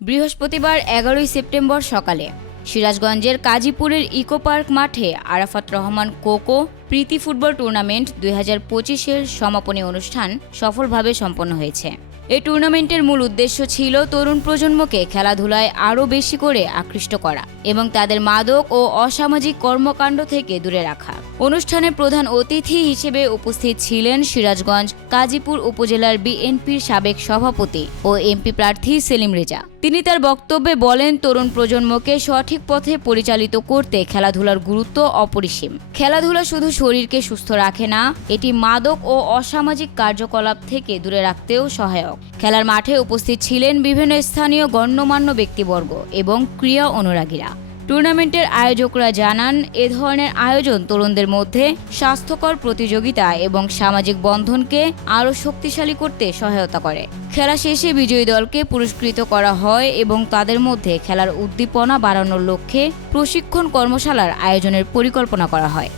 বৃহস্পতিবার এগারোই সেপ্টেম্বর সকালে সিরাজগঞ্জের কাজীপুরের ইকো পার্ক মাঠে আরাফাত রহমান কোকো প্রীতি ফুটবল টুর্নামেন্ট দুই হাজার পঁচিশের সমাপনী অনুষ্ঠান সফলভাবে সম্পন্ন হয়েছে। এই টুর্নামেন্টের মূল উদ্দেশ্য ছিল তরুণ প্রজন্মকে খেলাধুলায় আরও বেশি করে আকৃষ্ট করা এবং তাদের মাদক ও অসামাজিক কর্মকাণ্ড থেকে দূরে রাখা। অনুষ্ঠানে প্রধান অতিথি হিসেবে উপস্থিত ছিলেন সিরাজগঞ্জ কাজীপুর উপজেলার বিএনপির সাবেক সভাপতি ও এমপি প্রার্থী সেলিম রেজা। তিনি তার বক্তব্যে বলেন, তরুণ প্রজন্মকে সঠিক পথে পরিচালিত করতে খেলাধুলার গুরুত্ব অপরিসীম। খেলাধুলা শুধু শরীরকে সুস্থ রাখে না, এটি মাদক ও অসামাজিক কার্যকলাপ থেকে দূরে রাখতেও সহায়ক। খেলার মাঠে উপস্থিত ছিলেন বিভিন্ন স্থানীয় গণ্যমান্য ব্যক্তিবর্গ এবং ক্রীড়া অনুরাগীরা। টুর্নামেন্টের আয়োজকরা জানান, এ ধরনের আয়োজন তরুণদের মধ্যে স্বাস্থ্যকর প্রতিযোগিতা এবং সামাজিক বন্ধনকে আরও শক্তিশালী করতে সহায়তা করে। খেলা শেষে বিজয়ী দলকে পুরস্কৃত করা হয় এবং তাদের মধ্যে খেলার উদ্দীপনা বাড়ানোর লক্ষ্যে প্রশিক্ষণ কর্মশালার আয়োজনের পরিকল্পনা করা হয়।